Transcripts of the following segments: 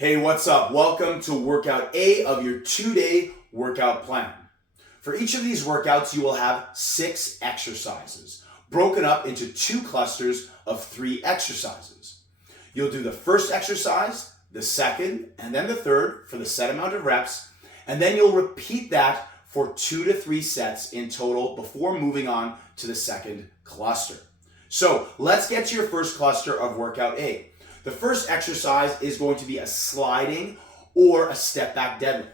Hey, what's up? Welcome to workout A of your 2-day workout plan. For each of these workouts, you will have 6 exercises, broken up into 2 clusters of 3 exercises. You'll do the first exercise, the second, and then the third for the set amount of reps, and then you'll repeat that for 2 to 3 sets in total before moving on to the second cluster. So let's get to your first cluster of workout A. The first exercise is going to be a sliding or a step back deadlift.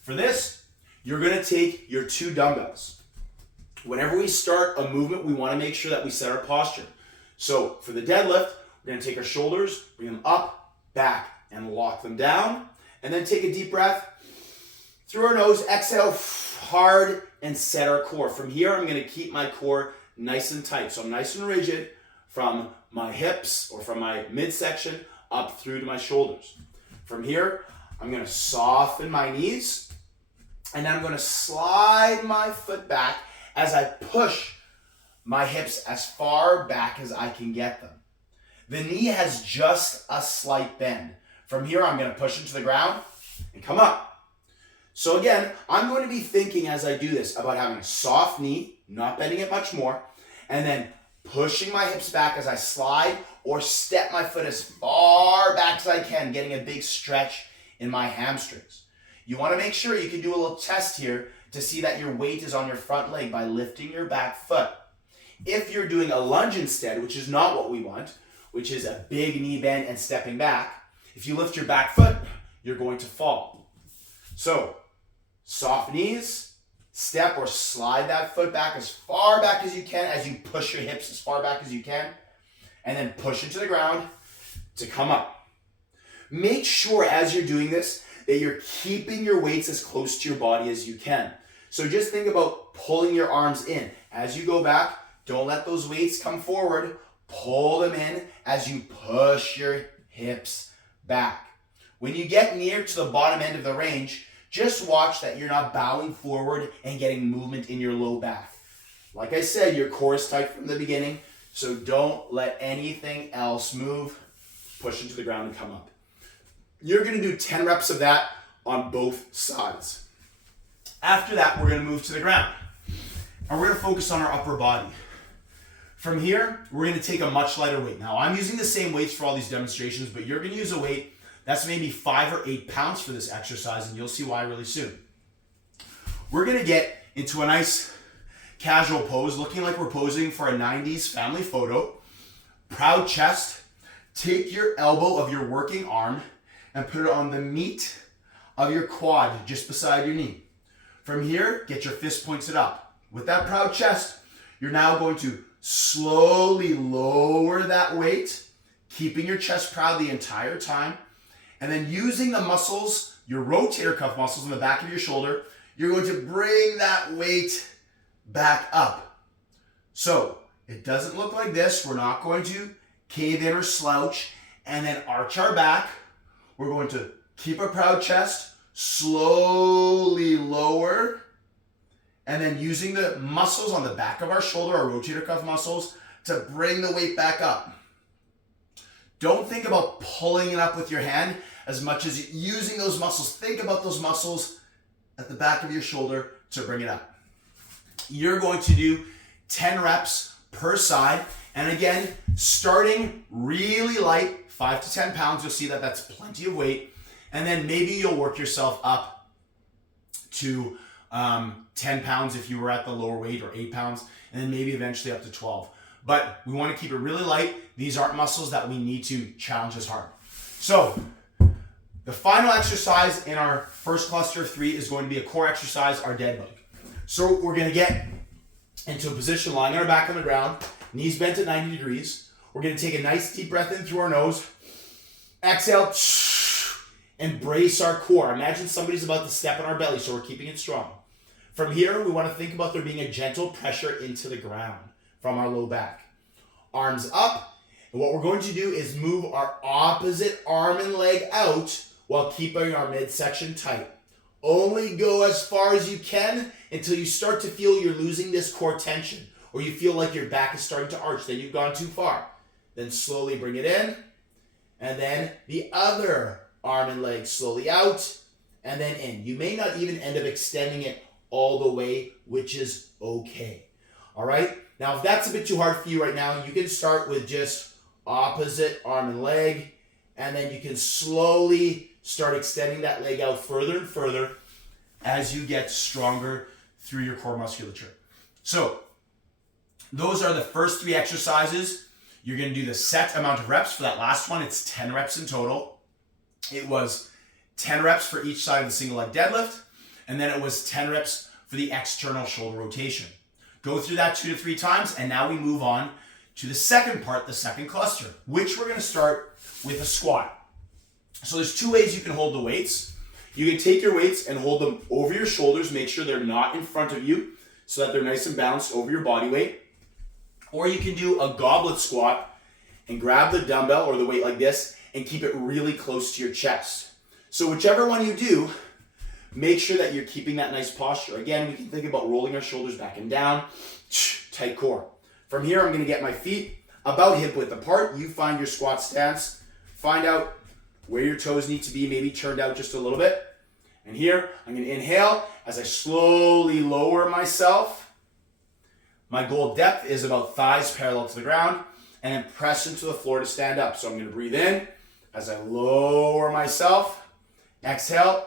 For this, you're going to take your 2 dumbbells. Whenever we start a movement, we want to make sure that we set our posture. So for the deadlift, we're going to take our shoulders, bring them up, back, and lock them down. And then take a deep breath through our nose, exhale hard, and set our core. From here, I'm going to keep my core nice and tight. So I'm nice and rigid from my hips or from my midsection up through to my shoulders. From here, I'm going to soften my knees, and then I'm going to slide my foot back as I push my hips as far back as I can get them. The knee has just a slight bend. From here, I'm going to push into the ground and come up. So again, I'm going to be thinking as I do this about having a soft knee, not bending it much more, and then pushing my hips back as I slide or step my foot as far back as I can, getting a big stretch in my hamstrings. You want to make sure you can do a little test here to see that your weight is on your front leg by lifting your back foot. If you're doing a lunge instead, which is not what we want, which is a big knee bend and stepping back, if you lift your back foot, you're going to fall. So, soft knees, step or slide that foot back as far back as you can as you push your hips as far back as you can, and then push into the ground to come up. Make sure as you're doing this that you're keeping your weights as close to your body as you can. So just think about pulling your arms in. As you go back, don't let those weights come forward. Pull them in as you push your hips back. When you get near to the bottom end of the range, just watch that you're not bowing forward and getting movement in your low back. Like I said, your core is tight from the beginning, so don't let anything else move. Push into the ground and come up. You're going to do 10 reps of that on both sides. After that, we're going to move to the ground. And we're going to focus on our upper body. From here, we're going to take a much lighter weight. Now, I'm using the same weights for all these demonstrations, but you're going to use a weight that's maybe 5 or 8 pounds for this exercise, and you'll see why really soon. We're going to get into a nice casual pose, looking like we're posing for a 90s family photo. Proud chest. Take your elbow of your working arm and put it on the meat of your quad just beside your knee. From here, get your fist pointed up. With that proud chest, you're now going to slowly lower that weight, keeping your chest proud the entire time. And then using the muscles, your rotator cuff muscles in the back of your shoulder, you're going to bring that weight back up. So it doesn't look like this. We're not going to cave in or slouch and then arch our back. We're going to keep a proud chest, slowly lower, and then using the muscles on the back of our shoulder, our rotator cuff muscles, to bring the weight back up. Don't think about pulling it up with your hand as much as using those muscles. Think about those muscles at the back of your shoulder to bring it up. You're going to do 10 reps per side. And again, starting really light, 5 to 10 pounds, you'll see that that's plenty of weight. And then maybe you'll work yourself up to 10 pounds if you were at the lower weight, or 8 pounds, and then maybe eventually up to 12. But we want to keep it really light. These aren't muscles that we need to challenge as hard. So the final exercise in our first cluster of 3 is going to be a core exercise, our Deadbug. So we're going to get into a position lying on our back on the ground, knees bent at 90 degrees. We're going to take a nice deep breath in through our nose. Exhale, and brace our core. Imagine somebody's about to step on our belly, so we're keeping it strong. From here, we want to think about there being a gentle pressure into the ground from our low back. Arms up, and what we're going to do is move our opposite arm and leg out while keeping our midsection tight. Only go as far as you can until you start to feel you're losing this core tension, or you feel like your back is starting to arch, then you've gone too far. Then slowly bring it in, and then the other arm and leg slowly out, and then in. You may not even end up extending it all the way, which is okay. All right? Now, if that's a bit too hard for you right now, you can start with just opposite arm and leg, and then you can slowly start extending that leg out further and further as you get stronger through your core musculature. So, those are the first 3 exercises. You're going to do the set amount of reps for that last one. It's 10 reps in total. It was 10 reps for each side of the single leg deadlift, and then it was 10 reps for the external shoulder rotation. Go through that 2 to 3 times, and now we move on to the second part, the second cluster, which we're going to start with a squat. So there's 2 ways you can hold the weights. You can take your weights and hold them over your shoulders, make sure they're not in front of you so that they're nice and balanced over your body weight. Or you can do a goblet squat and grab the dumbbell or the weight like this and keep it really close to your chest. So whichever one you do, make sure that you're keeping that nice posture. Again, we can think about rolling our shoulders back and down, tight core. From here, I'm going to get my feet about hip width apart. You find your squat stance. Find out where your toes need to be, maybe turned out just a little bit. And here, I'm going to inhale as I slowly lower myself. My goal depth is about thighs parallel to the ground, and then press into the floor to stand up. So I'm going to breathe in as I lower myself. Exhale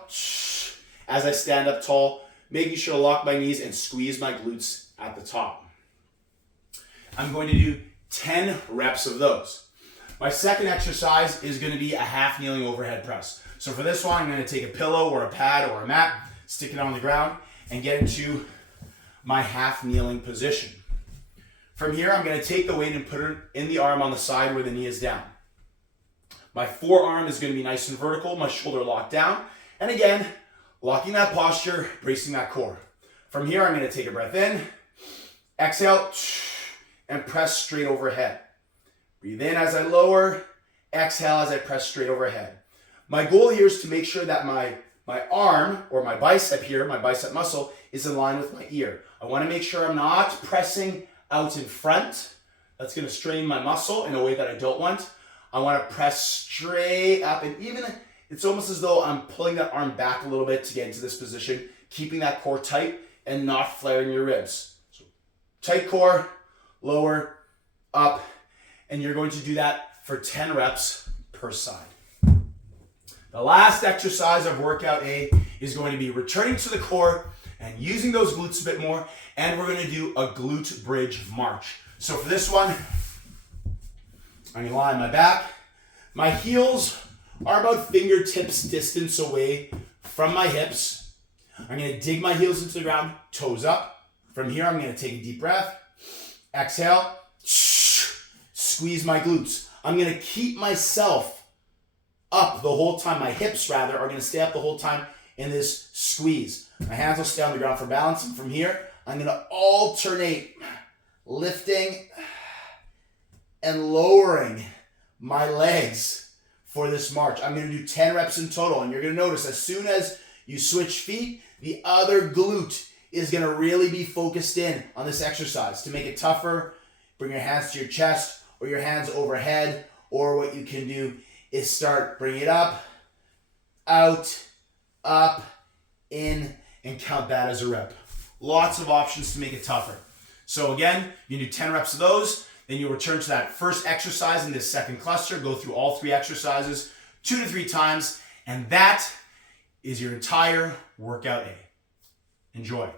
as I stand up tall, making sure to lock my knees and squeeze my glutes at the top. I'm going to do 10 reps of those. My second exercise is going to be a half kneeling overhead press. So for this one, I'm going to take a pillow or a pad or a mat, stick it on the ground, and get into my half kneeling position. From here, I'm going to take the weight and put it in the arm on the side where the knee is down. My forearm is going to be nice and vertical, my shoulder locked down. And again, locking that posture, bracing that core. From here, I'm going to take a breath in, exhale, and press straight overhead. Breathe in as I lower, exhale as I press straight overhead. My goal here is to make sure that my arm, or my bicep here, my bicep muscle, is in line with my ear. I want to make sure I'm not pressing out in front. That's going to strain my muscle in a way that I don't want. I want to press straight up, and even it's almost as though I'm pulling that arm back a little bit to get into this position, keeping that core tight and not flaring your ribs. So tight core, lower, up, and you're going to do that for 10 reps per side. The last exercise of workout A is going to be returning to the core and using those glutes a bit more, and we're going to do a glute bridge march. So for this one, I'm going to lie on my back. My heels are about fingertips distance away from my hips. I'm going to dig my heels into the ground, toes up. From here, I'm going to take a deep breath. Exhale. Squeeze my glutes. I'm going to keep myself up the whole time. My hips, rather, are going to stay up the whole time in this squeeze. My hands will stay on the ground for balance. And from here, I'm going to alternate lifting and lowering my legs for this march. I'm going to do 10 reps in total, and you're going to notice as soon as you switch feet, the other glute is going to really be focused in on this exercise. To make it tougher, bring your hands to your chest or your hands overhead, or what you can do is start, bring it up, out, up, in, and count that as a rep. Lots of options to make it tougher. So again, you can do 10 reps of those. Then you'll return to that first exercise in this second cluster, go through all 3 exercises 2 to 3 times, and that is your entire workout A. Enjoy.